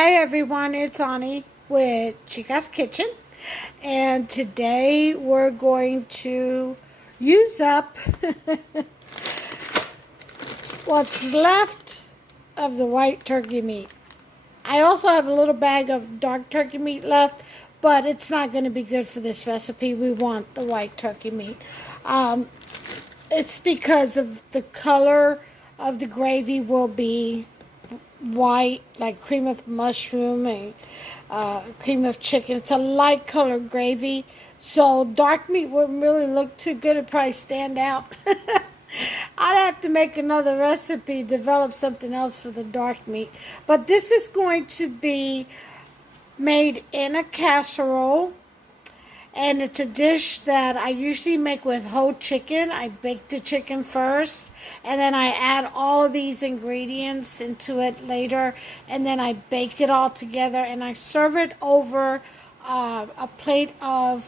Hey everyone, it's Ani with Chica's Kitchen, and today we're going to use up what's left of the white turkey meat. I also have a little bag of dark turkey meat left, but it's not going to be good for this recipe. We want the white turkey meat. Um, it's because of the color of the gravy will be white, like cream of mushroom and cream of chicken. It's a light colored gravy, so dark meat wouldn't really look too good. It'd probably stand out. I'd have to make another recipe, develop something else for the dark meat. But this is going to be made in a casserole. And it's a dish that I usually make with whole chicken. I bake the chicken first, and then I add all of these ingredients into it later, and then I bake it all together, and I serve it over a plate of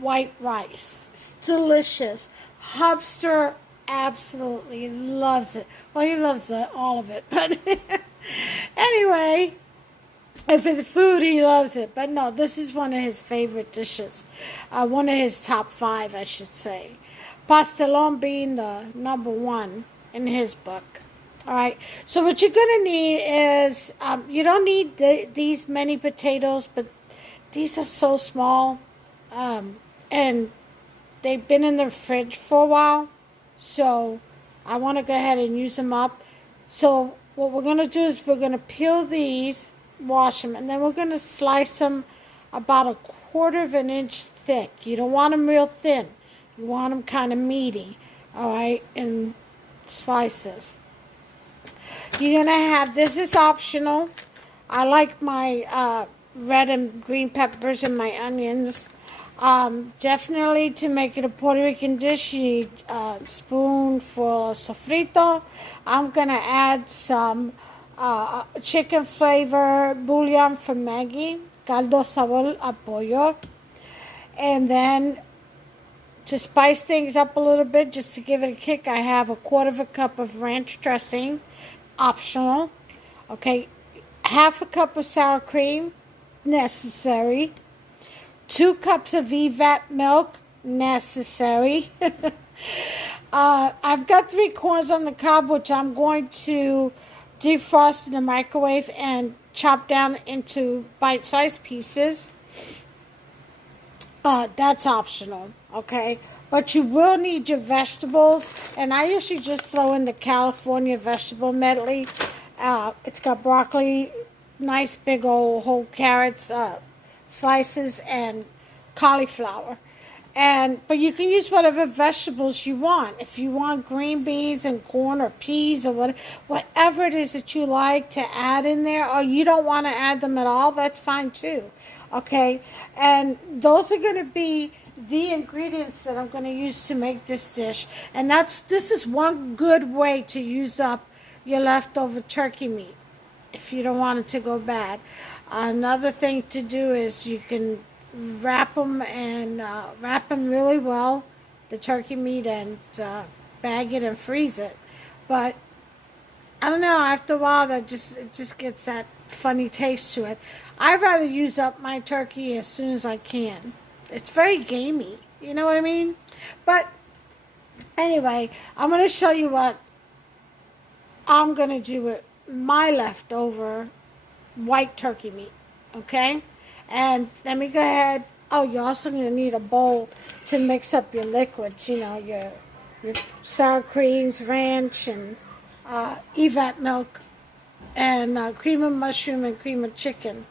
white rice. It's delicious. Hubster absolutely loves it. Well, he loves all of it, but anyway. If it's food, he loves it. But no, this is one of his favorite dishes. One of his top 5, I should say. Pastelón being the number 1 in his book. All right. So what you're going to need is, you don't need these many potatoes, but these are so small. And they've been in the fridge for a while. So I want to go ahead and use them up. So what we're going to do is we're going to peel these, wash them, and then we're going to slice them about 1/4 of an inch thick. You don't want them real thin. You want them kind of meaty, all right, in slices. You're going to have, this is optional. I like my red and green peppers and my onions. Definitely to make it a Puerto Rican dish, you need a spoonful of sofrito. I'm going to add some chicken flavor bouillon from Maggie, caldo sabor a pollo, and then to spice things up a little bit, just to give it a kick, I have 1/4 cup of ranch dressing, optional. Okay, 1/2 cup of sour cream, necessary. 2 cups of EVAT milk, necessary. I've got 3 corns on the cob, which I'm going to defrost in the microwave and chop down into bite-sized pieces. That's optional, okay? But you will need your vegetables, and I usually just throw in the California vegetable medley. It's got broccoli, nice big old whole carrots, slices, and cauliflower. But you can use whatever vegetables you want. If you want green beans and corn or peas or whatever it is that you like to add in there, or you don't want to add them at all, that's fine too. Okay? And those are going to be the ingredients that I'm going to use to make this dish. And this is one good way to use up your leftover turkey meat if you don't want it to go bad. Another thing to do is you can wrap them really well, the turkey meat, and bag it and freeze it. But I don't know, after a while it just gets that funny taste to it. I'd rather use up my turkey as soon as I can. It's very gamey, you know what I mean? But anyway, I'm going to show you what I'm going to do with my leftover white turkey meat, okay? And let me go ahead. Oh, you're also going to need a bowl to mix up your liquids, you know, your sour creams, ranch, and EVAT milk, and cream of mushroom and cream of chicken.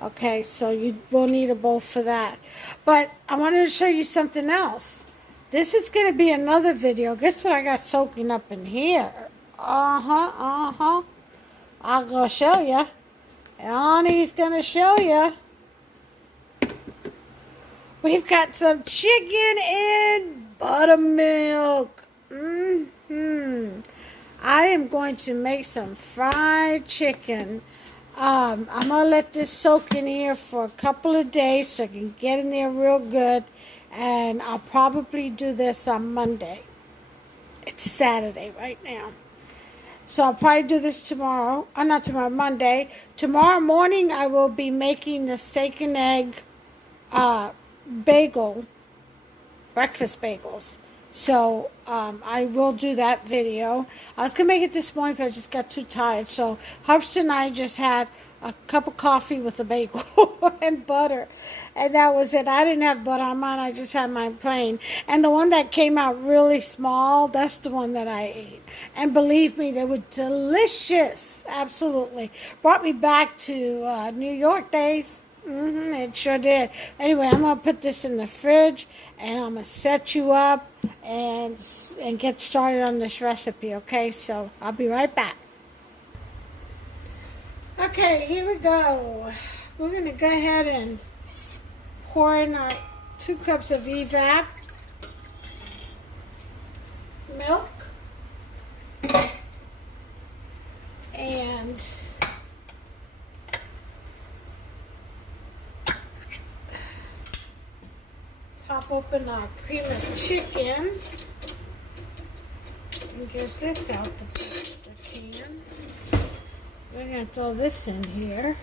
Okay, so you will need a bowl for that. But I wanted to show you something else. This is going to be another video. Guess what I got soaking up in here? I'll go show you. Annie's going to show you. We've got some chicken and buttermilk. I am going to make some fried chicken. I'm going to let this soak in here for a couple of days so I can get in there real good. And I'll probably do this on Monday. It's Saturday right now. So I'll probably do this tomorrow. Not tomorrow, Monday. Tomorrow morning I will be making the steak and egg bagel, breakfast bagels. So I will do that video. I was going to make it this morning, but I just got too tired. So Hubs and I just had a cup of coffee with a bagel and butter. And that was it. I didn't have butter on mine. I just had mine plain. And the one that came out really small, that's the one that I ate. And believe me, they were delicious. Absolutely. Brought me back to New York days. It sure did. Anyway, I'm going to put this in the fridge, and I'm going to set you up and get started on this recipe, okay? So I'll be right back. Okay, here we go. We're going to go ahead and pour in our 2 cups of evap milk and pop open our cream of chicken and get this out the can. We're going to throw this in here.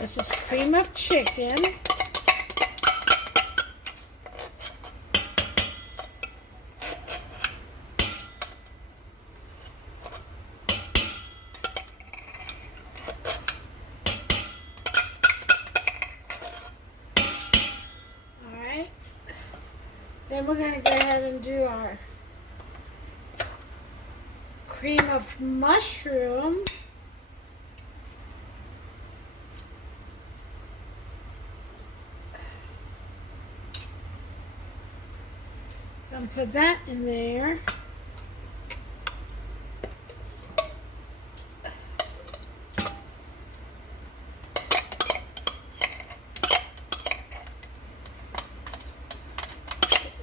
This is cream of chicken. Alright. Then we're going to go ahead and do our cream of mushroom. And put that in there.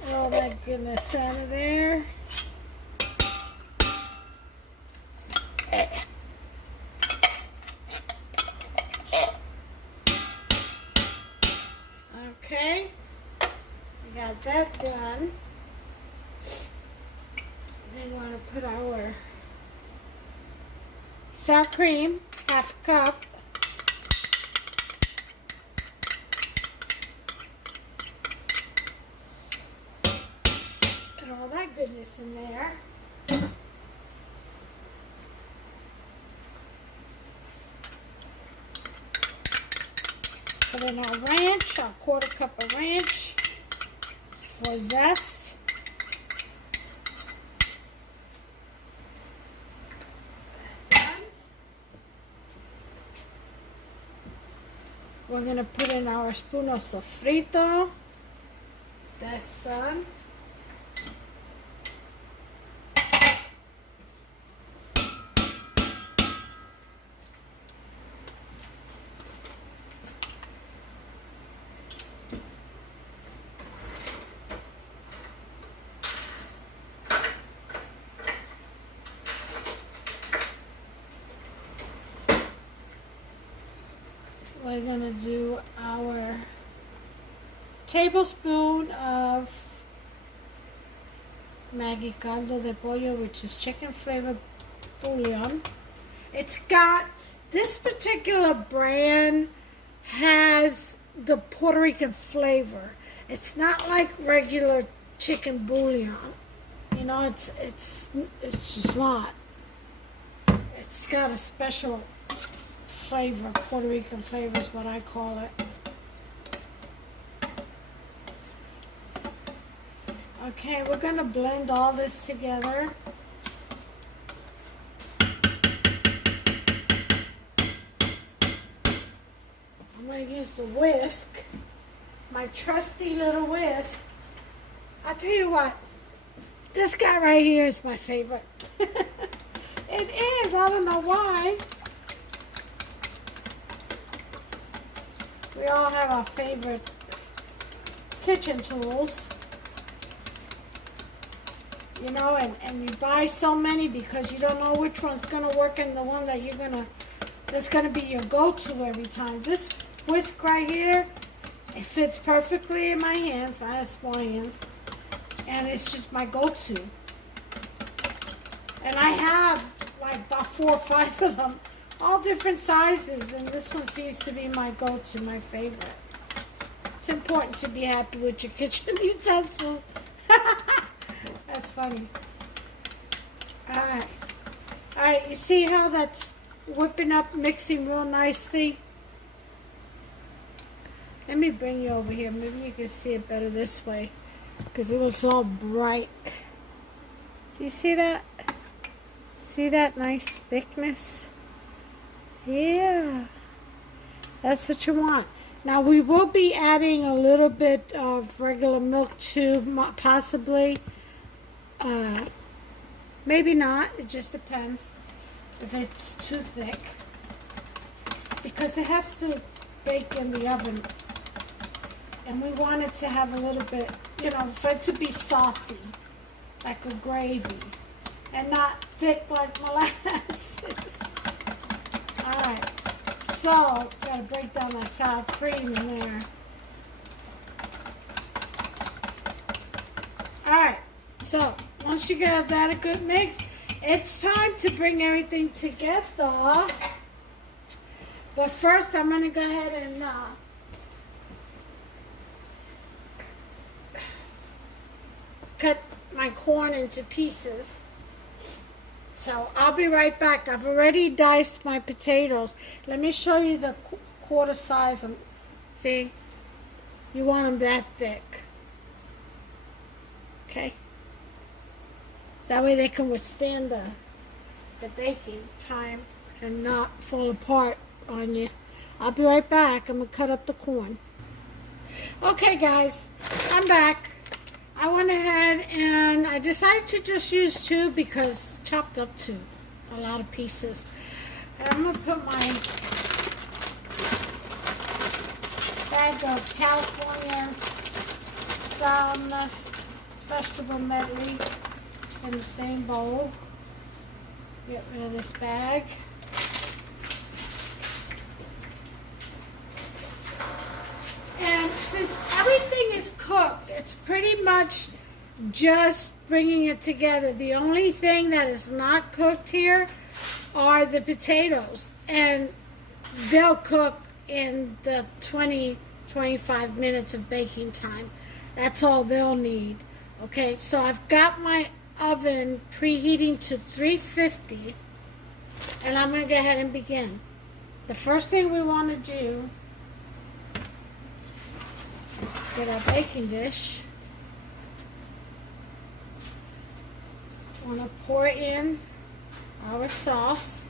Get all that goodness out of there. Okay, we got that done. Then we want to put our sour cream, half a cup. Put all that goodness in there. Put in our ranch, our 1/4 cup of ranch for zest. We're going to put in our spoon of sofrito. That's done. We're going to do our tablespoon of Maggi caldo de pollo, which is chicken flavored bouillon. It's got, this particular brand has the Puerto Rican flavor. It's not like regular chicken bouillon. You know, it's just not. It's got a special flavor, Puerto Rican flavor is what I call it. Okay, we're going to blend all this together. I'm going to use the whisk, my trusty little whisk. I'll tell you what, this guy right here is my favorite. It is, I don't know why. We all have our favorite kitchen tools, you know, and you buy so many because you don't know which one's going to work and the one that that's going to be your go-to every time. This whisk right here It fits perfectly in my hands. I have small hands. And it's just my go-to. And I have like about 4 or 5 of them. All different sizes. And this one seems to be my go-to, my favorite. It's important to be happy with your kitchen utensils. That's funny. Alright. Alright, you see how that's whipping up, mixing real nicely? Let me bring you over here. Maybe you can see it better this way. Because it looks all bright. Do you see that? See that nice thickness? Yeah. That's what you want. Now we will be adding a little bit of regular milk too, possibly. Maybe not. It just depends if it's too thick. Because it has to bake in the oven. And we want it to have a little bit, you know, for it to be saucy, like a gravy, and not thick like molasses. Alright, so, gotta break down my sour cream in there. Alright, so, once you get that a good mix, it's time to bring everything together. But first, I'm gonna go ahead and cut my corn into pieces. So I'll be right back. I've already diced my potatoes. Let me show you the quarter size. See, you want them that thick. Okay. So that way they can withstand the baking time and not fall apart on you. I'll be right back. I'm gonna cut up the corn. Okay, guys, I'm back. I went ahead and I decided to just use 2 because chopped up 2, a lot of pieces. And I'm going to put my bag of California sourness vegetable medley in the same bowl. Get rid of this bag. And since everything is cooked, it's pretty much just bringing it together. The only thing that is not cooked here are the potatoes. And they'll cook in the 20-25 minutes of baking time. That's all they'll need. Okay, so I've got my oven preheating to 350. And I'm going to go ahead and begin. The first thing we want to do, get our baking dish. Want to pour in our sauce.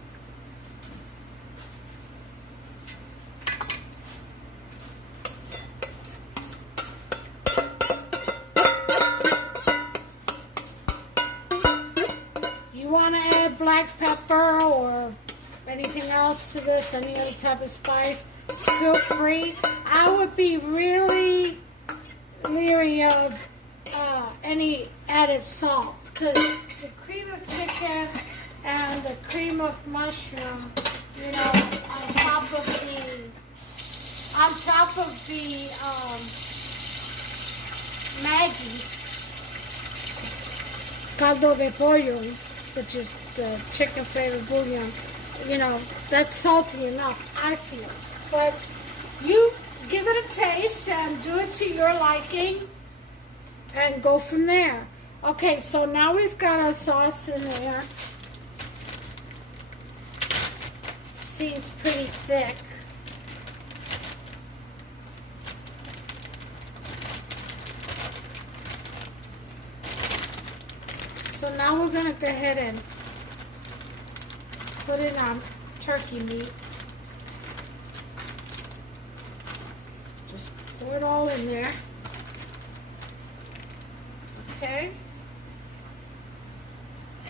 You want to add black pepper or anything else to this, any other type of spice, feel free. I would be really leery of any added salt because the cream of chicken and the cream of mushroom, you know, on top of the Maggi caldo de pollo, which is the chicken flavored bouillon, you know, that's salty enough, I feel. But you give it a taste and do it to your liking and go from there. Okay, so now we've got our sauce in there. Seems pretty thick. So now we're going to go ahead and put in our turkey meat. Just pour it all in there. Okay.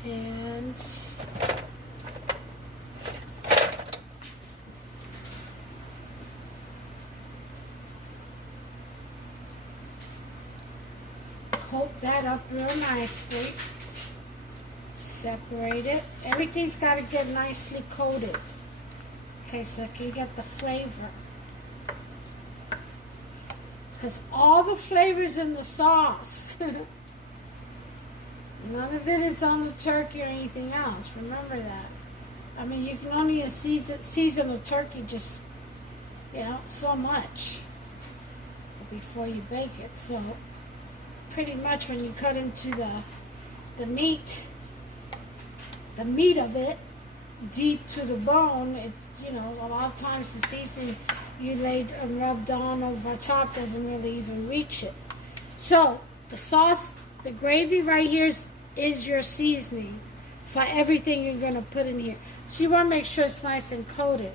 And coat that up real nicely. Separate it. Everything's got to get nicely coated. Okay, so I can get the flavor. because all the flavor's in the sauce. None of it is on the turkey or anything else. Remember that. I mean, you can only season the turkey just, so much before you bake it. So pretty much when you cut into the meat of it deep to the bone, a lot of times the seasoning you laid and rubbed on over top doesn't really even reach it. So the sauce, the gravy right here is your seasoning for everything you're going to put in here. So you want to make sure it's nice and coated.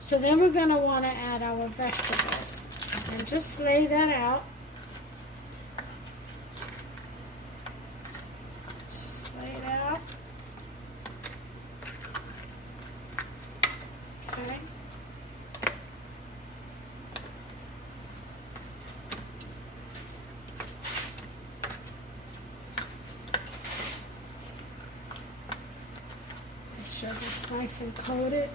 So then we're going to want to add our vegetables. And just lay that out. Just lay it out. Okay. Make sure it's nice and coated.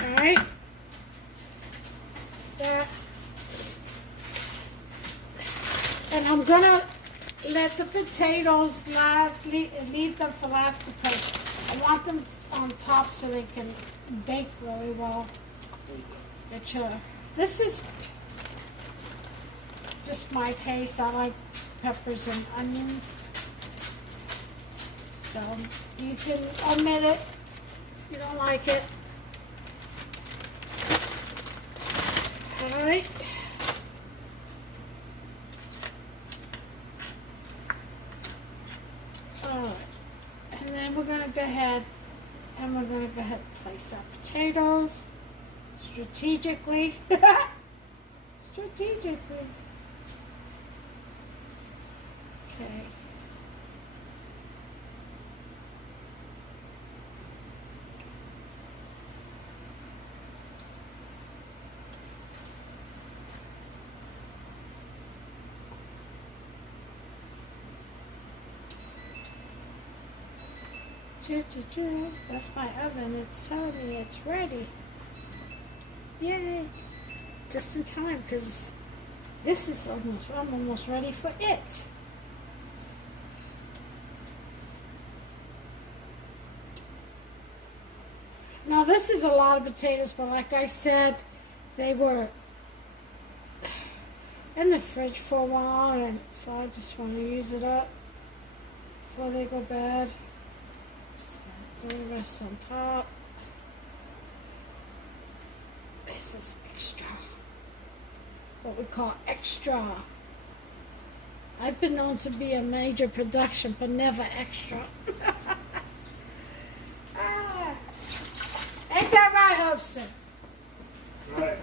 Alright. That's that. And I'm gonna let the potatoes leave them for last because I want them on top so they can bake really well. This is just my taste. I like peppers and onions. So you can omit it if you don't like it. Alright. Alright. And then we're going to go ahead and place our potatoes strategically. Strategically. Okay. That's my oven. It's telling me it's ready. Yay! Just in time because this is I'm almost ready for it. Now this is a lot of potatoes, but like I said, they were in the fridge for a while, and so I just want to use it up before they go bad. Just gonna throw the rest on top. This is extra. What we call extra. I've been known to be a major production, but never extra. Ain't that right, Hobson? Right.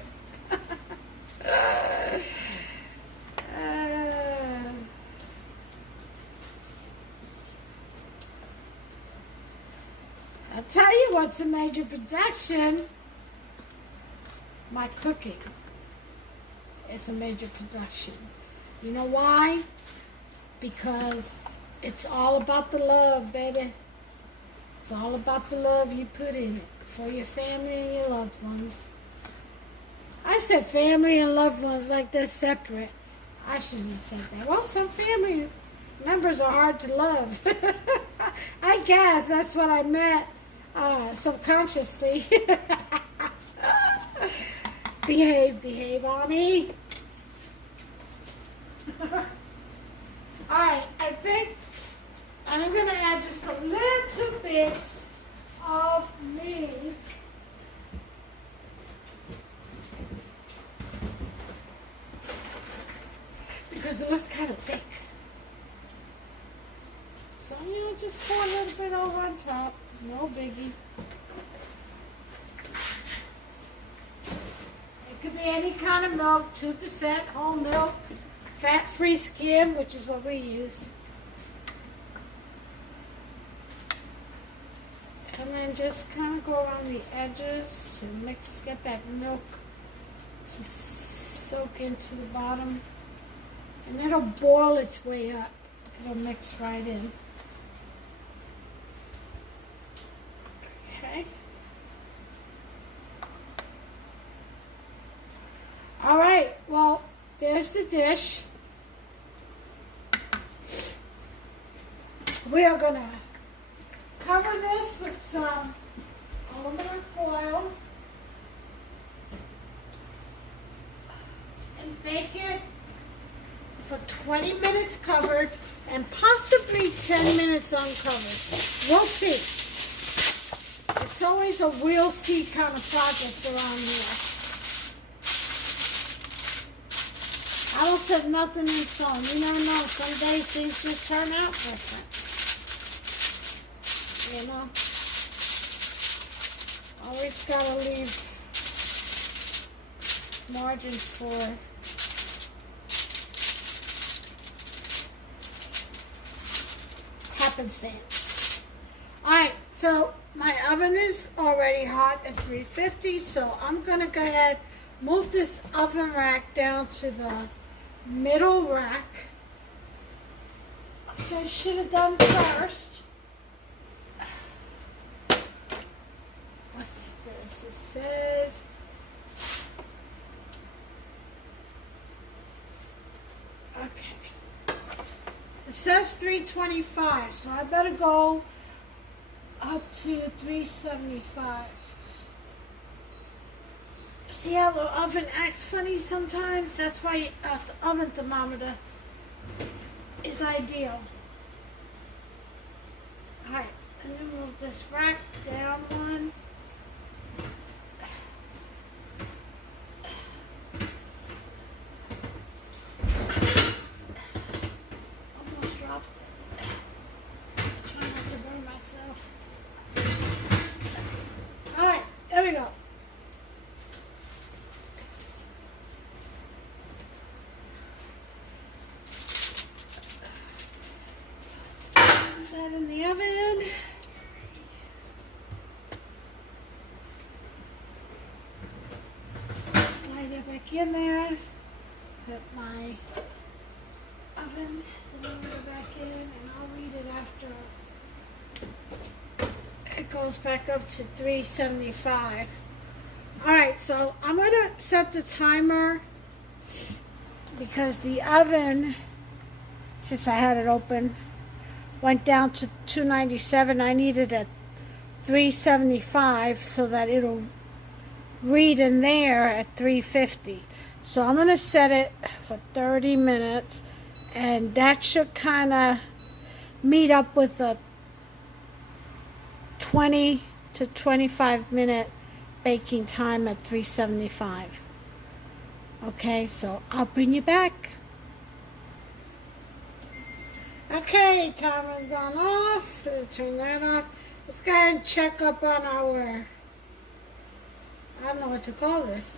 I'll tell you what's a major production. My cooking is a major production. You know why? Because it's all about the love, baby. It's all about the love you put in it for your family and your loved ones. I said family and loved ones like they're separate. I shouldn't have said that. Well, some family members are hard to love. I guess that's what I meant subconsciously. Behave, Ani. Alright, I think I'm going to add just a little bit of milk. Because it looks kind of thick. So, just pour a little bit over on top. No biggie. It could be any kind of milk, 2% whole milk, fat-free skim, which is what we use. And then just kind of go around the edges to get that milk to soak into the bottom. And it'll boil its way up. It'll mix right in. there's the dish. We are going to cover this with some aluminum foil and bake it for 20 minutes covered and possibly 10 minutes uncovered. We'll see. It's always a we'll see kind of project around here. I don't set nothing in stone. You never know. Some days things just turn out different. You know? Always gotta leave margin for happenstance. Alright, so my oven is already hot at 350, so I'm gonna go ahead, move this oven rack down to the middle rack, which I should have done first. What's this? It says okay. It says 325, so I better go up to 375. See how the oven acts funny sometimes? That's why the oven thermometer is ideal. Alright, and then move this rack down one. Almost dropped it. I'm trying not to burn myself. Alright, there we go. That in the oven. Slide that back in there. Put my oven thermometer back in, and I'll read it after it goes back up to 375. Alright, so I'm going to set the timer because the oven, since I had it open, went down to 297. I needed a 375 so that it'll read in there at 350. So I'm going to set it for 30 minutes, and that should kind of meet up with a 20 to 25 minute baking time at 375. Okay, so I'll bring you back. Okay, timer's gone off. Turn that off. Let's go ahead and check up on our, I don't know what to call this.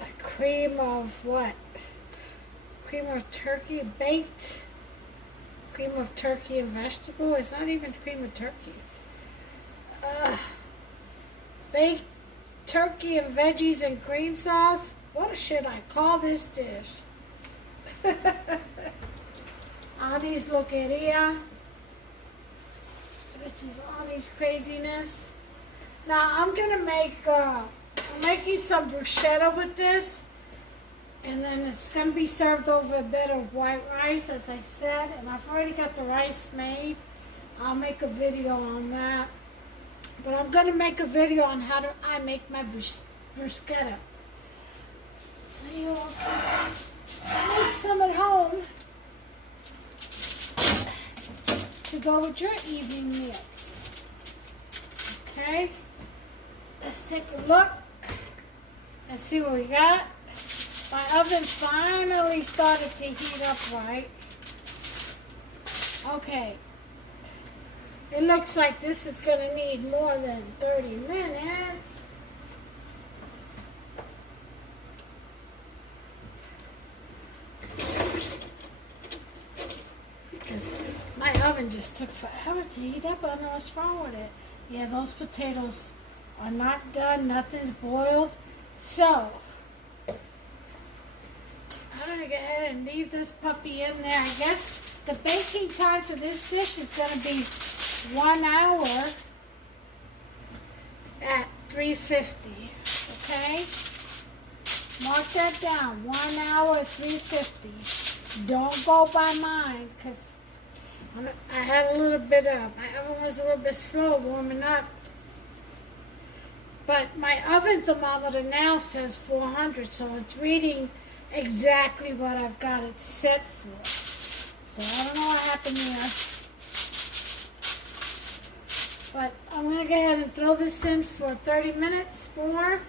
A cream of what? Cream of turkey baked. Cream of turkey and vegetable. It's not even cream of turkey. Baked turkey and veggies and cream sauce. What should I call this dish? Annie's loqueria, which is Annie's craziness. Now I'm gonna make, I'm making some bruschetta with this, and then it's gonna be served over a bed of white rice, as I said, and I've already got the rice made. I'll make a video on that, but I'm gonna make a video on how I make my bruschetta. So you'll make some at home to go with your evening meals. Okay, let's take a look and see what we got. My oven finally started to heat up right. Okay, it looks like this is going to need more than 30 minutes. Because my oven just took forever to heat up. I don't know what's wrong with it. Yeah, those potatoes are not done. Nothing's boiled. So, I'm going to go ahead and leave this puppy in there. I guess the baking time for this dish is going to be 1 hour at 350. okay? Mark that down, 1 hour, 350. Don't go by mine, because I had a little bit of, my oven was a little bit slow warming up. But my oven thermometer now says 400, so it's reading exactly what I've got it set for. So I don't know what happened there. But I'm going to go ahead and throw this in for 30 minutes more.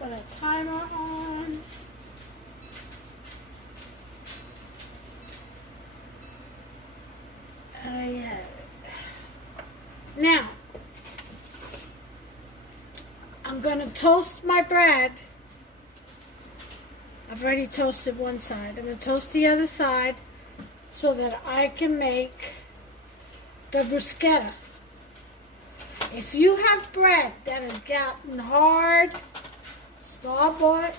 Put a timer on. Now, I'm going to toast my bread. I've already toasted one side. I'm going to toast the other side so that I can make the bruschetta. If you have bread that has gotten hard, store-bought,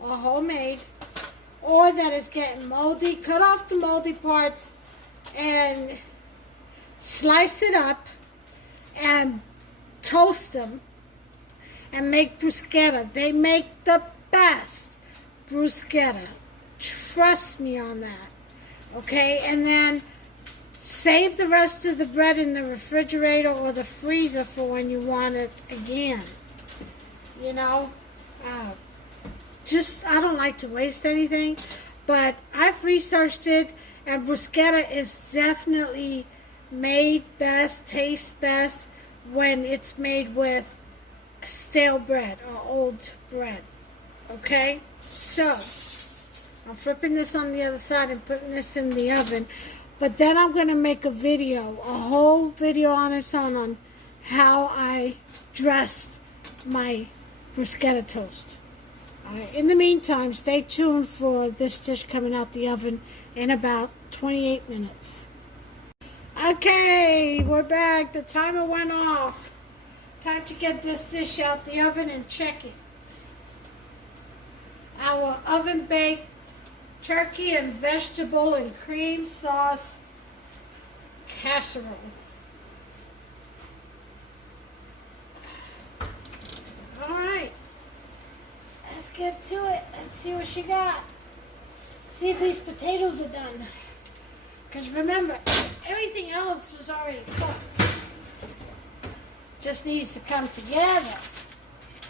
or homemade, or that is getting moldy, cut off the moldy parts and slice it up and toast them and make bruschetta. They make the best bruschetta. Trust me on that. Okay? And then save the rest of the bread in the refrigerator or the freezer for when you want it again. You know? I don't like to waste anything, but I've researched it, and bruschetta is definitely made best, tastes best when it's made with stale bread or old bread. Okay? So, I'm flipping this on the other side and putting this in the oven. But then I'm going to make a whole video on its own on how I dressed my bruschetta toast. Alright, in the meantime, stay tuned for this dish coming out the oven in about 28 minutes. Okay, we're back. The timer went off. Time to get this dish out the oven and check it. Our oven-baked turkey and vegetable and cream sauce casserole. Alright. Let's get to it. Let's see what she got. See if these potatoes are done. Because remember, everything else was already cooked. Just needs to come together.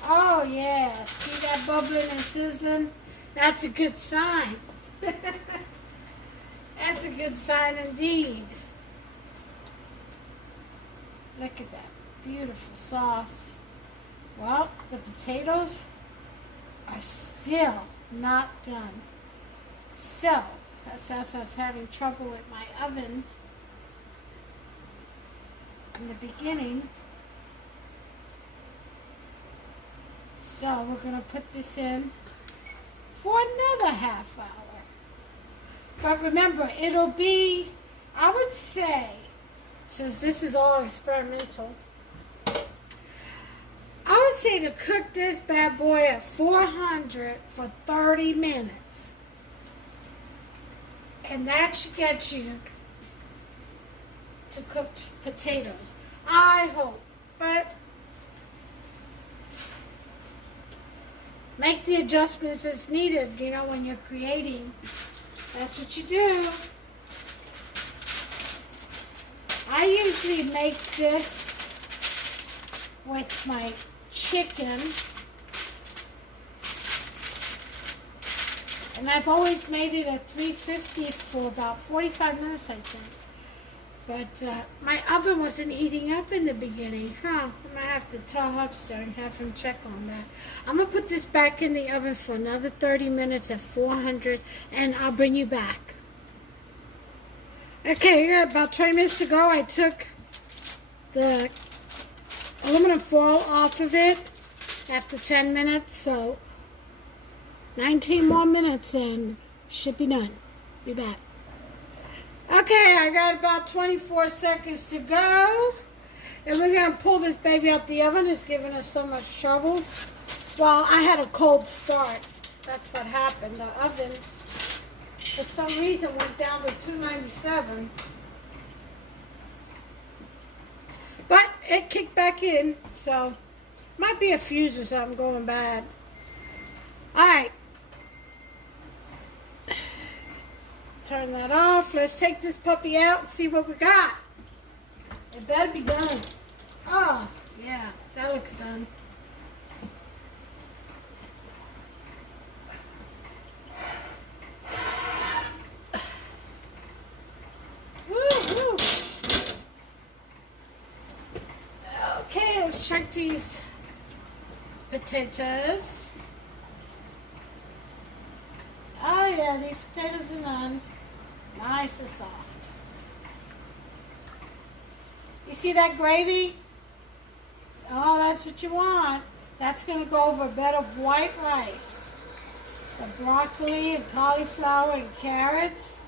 Oh yeah. See that bubbling and sizzling? That's a good sign. That's a good sign indeed. Look at that beautiful sauce. Well, the potatoes are still not done. So, that's as I was having trouble with my oven in the beginning. So, we're going to put this in for another half hour. But remember, it'll be, I would say, since this is all experimental, I would say to cook this bad boy at 400 for 30 minutes. And that should get you to cooked potatoes. I hope. But make the adjustments as needed, you know, when you're creating. That's what you do. I usually make this with my chicken. And I've always made it at 350 for about 45 minutes, I think. But my oven wasn't heating up in the beginning. I'm going to have to tell Hubster and have him check on that. I'm going to put this back in the oven for another 30 minutes at 400, and I'll bring you back. Okay, about 20 minutes to go. I took the aluminum foil off of it after 10 minutes, so 19 more minutes and should be done. Be back. Okay, I got about 24 seconds to go. And we're going to pull this baby out the oven. It's giving us so much trouble. Well, I had a cold start. That's what happened. The oven, for some reason, went down to 297. But it kicked back in, so might be a fuse or something going bad. All right. Turn that off. Let's take this puppy out and see what we got. It better be done. Oh, yeah, that looks done. Woo-hoo. Okay, let's check these potatoes. Oh yeah, these potatoes are done. Nice and soft. You see that gravy? Oh, that's what you want. That's going to go over a bed of white rice. Some broccoli and cauliflower and carrots.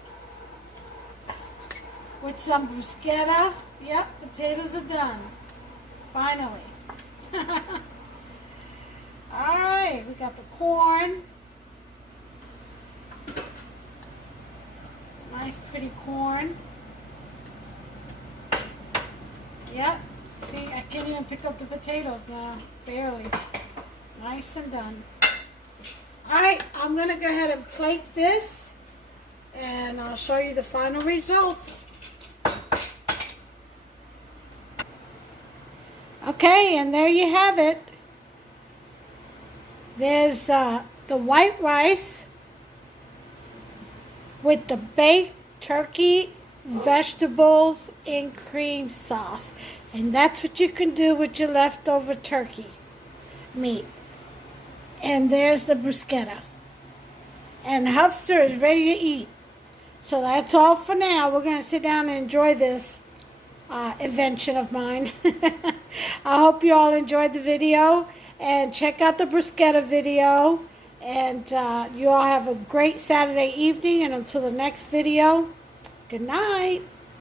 With some bruschetta. Yep, potatoes are done. Finally. Alright, we got the corn. Nice pretty corn. Yep. See, I can't even pick up the potatoes now. Barely. Nice and done. Alright, I'm going to go ahead and plate this. And I'll show you the final results. Okay, and there you have it. There's the white rice with the baked turkey, vegetables, and cream sauce. And that's what you can do with your leftover turkey meat. And there's the bruschetta. And Hubster is ready to eat. So that's all for now. We're going to sit down and enjoy this invention of mine. I hope you all enjoyed the video. And check out the bruschetta video. And you all have a great Saturday evening. And until the next video, good night.